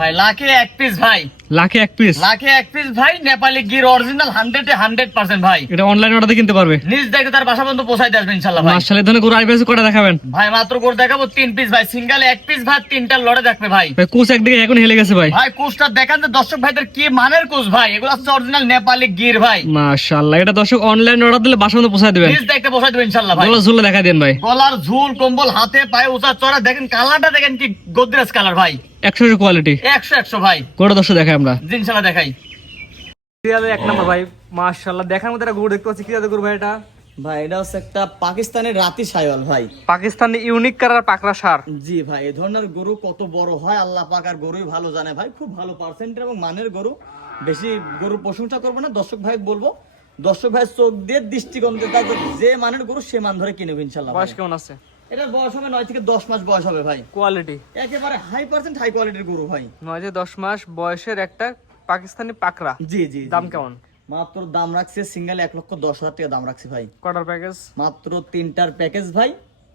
ভাই লাখে এক পিস ভাই, লাখে এক পিস? লাখে এক পিস ভাই, নেপালি গির অরিজিনাল 100% ভাই। এটা অনলাইন অর্ডার কিনতে পারবে? নিজ দেখে তার বাসা পর্যন্ত পৌঁছাই দেবেন ইনশাআল্লাহ ভাই। মাশাআল্লাহ, এই ধরনের গরু আইপিএস করে দেখাবেন ভাই মাত্র করে দেখাবো 3 পিস ভাই, সিঙ্গেল এক পিস ভাই, 3টা লড়ে দেখবে ভাই। ভাই কোচ একদিকে এখন হেলে গেছে ভাই। ভাই কোচটা দেখান তো দর্শক ভাইদের কি মানের কোচ ভাই, এগুলো হচ্ছে অরিজিনাল নেপালি গির ভাই। মাশাআল্লাহ, এটা দর্শক অনলাইন অর্ডার দিলে বাসা পর্যন্ত পৌঁছায় দিবেন। নিজ দেখতে পৌঁছাই দেবেন ইনশাআল্লাহ ভাই। গলা ঝুলে দেখা দেন ভাই। গলার ঝুল, কম্বল, হাতে পায়ে উঁচা চড়া, দেখেন কালারটা দেখেন কি গোদরেজ কালার ভাই, 100 কোয়ালিটি 100 ভাই। গরু দর্শক দেখাই আমরা জি ইনশাআল্লাহ দেখাই। সিরিয়ালের 1 নাম্বার ভাই। মাশাআল্লাহ, দেখার মধ্যে একটা গরু দেখতে পাচ্ছি। কি জাতের গরু ভাই এটা? ভাই এটা হচ্ছে একটা পাকিস্তানের রাতি সাইওয়াল ভাই। পাকিস্তানি ইউনিক কালার পাকড়া সার। জি ভাই, এই ধরনের গরু কত বড় হয় আল্লাহ পাক আর গরুই ভালো জানে ভাই। খুব ভালো পার্সেন্টের এবং মানের গরু। বেশি গরুর প্রশংসা করবো না, দর্শক ভাই বলবো, দর্শক ভাই চোখ দিয়ে দৃষ্টিকোণে যে মানের গরু সে মান ধরে কিনবে ইনশাআল্লাহ। বয়স কেমন আছে? এটার বয়স হবে 9 থেকে 10 মাস বয়স হবে ভাই। কোয়ালিটি একেবারে হাই পার্সেন্ট হাই কোয়ালিটির গরু ভাই। 9 থেকে 10 মাস বয়সের একটা পাকিস্তানি পাকড়া। জি জি। দাম কেমন? মাত্র দাম রাখছে সিঙ্গেল 1,10,000 টাকা দাম রাখছি ভাই। Quarter package? মাত্র 3টার প্যাকেজ ভাই।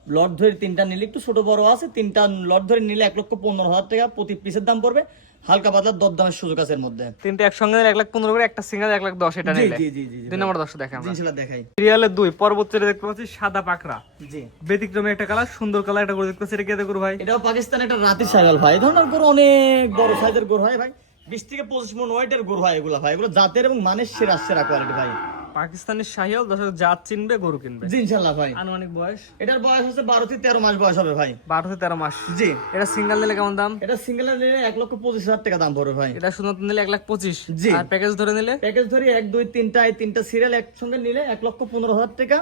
লট ধরে 3টা নিলে একটু ছোট বড় আছে, 3টা লট ধরে নিলে 1,15,000 টাকা প্রতি পিসের দাম পড়বে। হালকা পাতলা দরদামের সুযোগ আছে এর মধ্যে। তিনটা একসঙ্গে নিলে 1,15,000 করে, একটা সিঙ্গেল 1,10,000 এটা জি নিলে। জি জি জি। 2 নম্বর দর্শক দেখেন আমরা। ইনশাআল্লাহ দেখাই। সিরিয়ালের 2 পরবর্তীতে দেখতে পাচ্ছি সাদা পাকড়া। জি। ব্যতিক্রমী একটা কালার, সুন্দর কালার একটা গরু দেখতে পাচ্ছি। এটা কি গরু ভাই? এটাও পাকিস্তানের একটা রাতি সাইওয়াল ভাই। এই ধরনের গরু অনেক বড় সাইজের গরু হয় ভাই। 20 থেকে 25 মণ ওয়েটের গরু হয় এগুলা ভাই। এগুলো জাতের এবং মানের সেরা সেরা কোয়ালিটি ভাই। পাকিস্তানি শাহিওয়াল, দর্শক জাত চিনবে গরু কিনবে। জি ইনশাআল্লাহ ভাই। আনুমানিক বয়স? এটার বয়স হচ্ছে 12 থেকে 13 মাস বয়স হবে ভাই। 12 থেকে 13 মাস। জি। এটা সিঙ্গেল নিলে কেমন দাম? এটা সিঙ্গেল নিলে 1,25,000 টাকা দাম পড়বে ভাই। এটা শুধু নিলে 1,25,000। জি। আর প্যাকেজ ধরে নিলে? প্যাকেজ ধরি 1 2 3টা এই 3টা সিরিয়াল একসঙ্গে নিলে 1,15,000 টাকা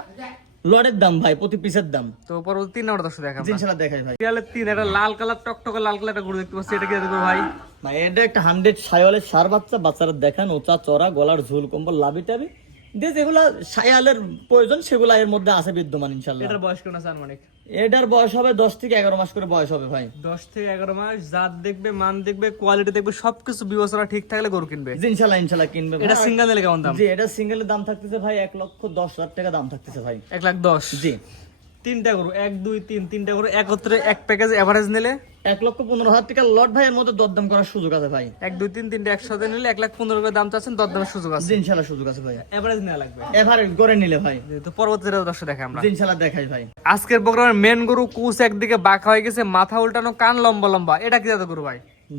লটের দাম ভাই, প্রতি পিসের দাম। তো পরবর্তী 3 নম্বর দর্শক দেখেন জি ইনশাআল্লাহ দেখাই ভাই। সিরিয়ালের 3 একটা লাল কালার টকটকে লাল কালার একটা গরু দেখতে পাচ্ছি। এটা কি গরু ভাই? ভাই এটা একটা 100 সাইওয়ালের সার বাচ্চা। বাচ্চারা দেখেন উঁচা চড়া, গলার ঝুল, কম্বল, লাভি টাবি দিয়ে যেগুলা সাইওয়ালের প্রয়োজন সেগুলা এর মধ্যে আছে বিদ্যমান ইনশাআল্লাহ। এটার বয়স কেমন আছে আনুমানিক? এটার বয়স হবে 10 থেকে 11 মাস করে বয়স হবে ভাই। 10 থেকে 11 মাস। জাত দেখবে, মান দেখবে, কোয়ালিটি দেখবে, সবকিছু বিবেচনা ঠিক থাকলে গরু কিনবে। জি ইনশাআল্লাহ ইনশাআল্লাহ কিনবে ভাই। এটা সিঙ্গেল নিলে কেমন দাম? জি এটা সিঙ্গেলের দাম থাকতেছে ভাই 1,10,000 টাকা দাম থাকতেছে ভাই। 1,10,000। জি। তিনটা গরু 1 2 3 তিনটা গরু একত্রে এক প্যাকেজ এভারেজ নিলে 1,15,000 টাকা লট ভাই। এর মধ্যে দরদাম করার সুযোগ আছে ভাই। 1 2 3 তিনটা একসাথে নিলে 1,15,000 করে দাম চাচ্ছেন, দরদামের সুযোগ আছে। জি ইনশাআল্লাহ সুযোগ আছে ভাই। এভারেজ নেওয়া লাগবে। এভারেজ করে নিলে ভাই। তো পরবর্তীতে দর্শক দেখে আমরা। জি ইনশাআল্লাহ দেখাই ভাই। আজকের প্রোগ্রামের মেন গরু কুচ একদিকে বাঁকা হয়ে গেছে, মাথা উল্টানো, কান লম্বা লম্বা। এটা কি জাতের গরু ভাই?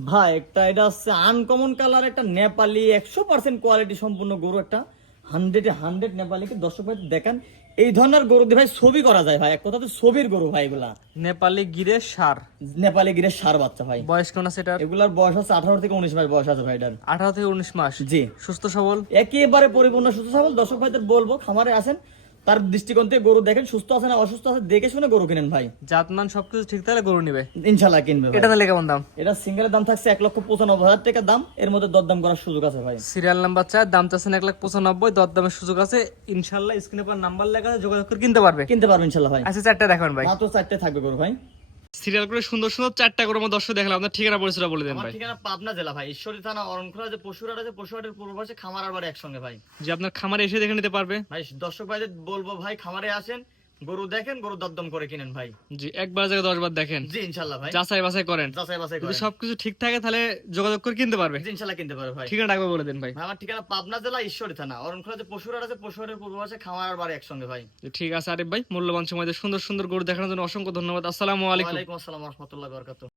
ভাই একটা এটা হচ্ছে আনকমন কালার, একটা নেপালি 100% কোয়ালিটি সম্পূর্ণ গরু, একটা 100 নেপালিকে দর্শক ভাই দেখেন। এই ধরনের গরু দিয়ে ভাই ছবি করা যায় ভাই, এক কথাতে ছবির গরু ভাই এগুলা। নেপালি গিরে সার। নেপালি গিরের সার বাচ্চা ভাই। বয়স কেমন আছে এটার? এগুলার বয়স হচ্ছে 18 থেকে 19 মাস বয়স আছে ভাই এটার। 18 থেকে 19 মাস। জি। সুস্থ সবল একেবারে পরিপূর্ণ সুস্থ সবল। দর্শক ভাইদের বলবো খামারে আসেন, তার দৃষ্টিকোণ থেকে গরু দেখেন, সুস্থ আছে না অসুস্থ আছে দেখে শুনে গরু কিনেন ভাই। জাতমান সবকিছু ঠিক থাকলে গরু নিবে ইনশাআল্লাহ কিনবে ভাই। এটা নিলে কেমন দাম? এটা সিঙ্গেলের দাম থাকছে 1,95,000 টাকা দাম। এর মধ্যে দরদাম করার সুযোগ আছে ভাই। সিরিয়াল নাম্বার 4, দাম চাচ্ছেন 1,95,000, দরদামের সুযোগ আছে ইনশাআল্লাহ। স্ক্রিনে পর নাম্বার লেখা আছে, যোগাযোগ করে কিনতে পারবে। কিনতে পারবেন ইনশাআল্লাহ ভাই। আচ্ছা, 4টা দেখাবেন ভাই। মাত্র 4টে থাকবে গরু ভাই। সিরিয়াল করে সুন্দর সুন্দর 4টা গরুর মধ্যে দর্শক দেখলাম। আপনার ঠিকানা পরিচয় বলে দেন আমার ভাই। ঠিকানা পাবনা জেলা ভাই, ঈশ্বরদী থানা, অরণখোলা যে পশুহাট আছে, পশুহাটের পূর্ব পাশে খামার আর বাড়ি একসঙ্গে ভাই। যে আপনার খামারে এসে দেখে নিতে পারবে ভাই দর্শক ভাইদের বলবো ভাই খামারে আসেন, গরু দেখেন, গরু দরদম করে কিনেন ভাই। জি, একবার জায়গায় 10 বার দেখেন। জি ইনশাআল্লাহ ভাই। যাচাই বাছাই করেন। যাচাই বাছাই যদি করেন। সবকিছু ঠিক থাকে তাহলে যোগাযোগ করে কিনতে পারবে। জি ইনশাআল্লাহ কিনতে পারবে ভাই। ঠিকানা একবার বলে দেন ভাই। ভাই আমার ঠিকানা পাবনা জেলা, ঈশ্বরদী থানা, অরণখোলা যে পশুহাট আছে, পশুহাটের পূর্ব পাশে খামার আর বাড়ি একসঙ্গে ভাই। ঠিক আছে আরিফ ভাই, মূল্যবান সময় দিয়ে সুন্দর সুন্দর গরু দেখানোর জন্য অসংখ্য ধন্যবাদ। আসসালামু আলাইকুম। ওয়ালাইকুম আসসালাম ওয়া রাহমাতুল্লাহি ওয়া বারাকাতুহু।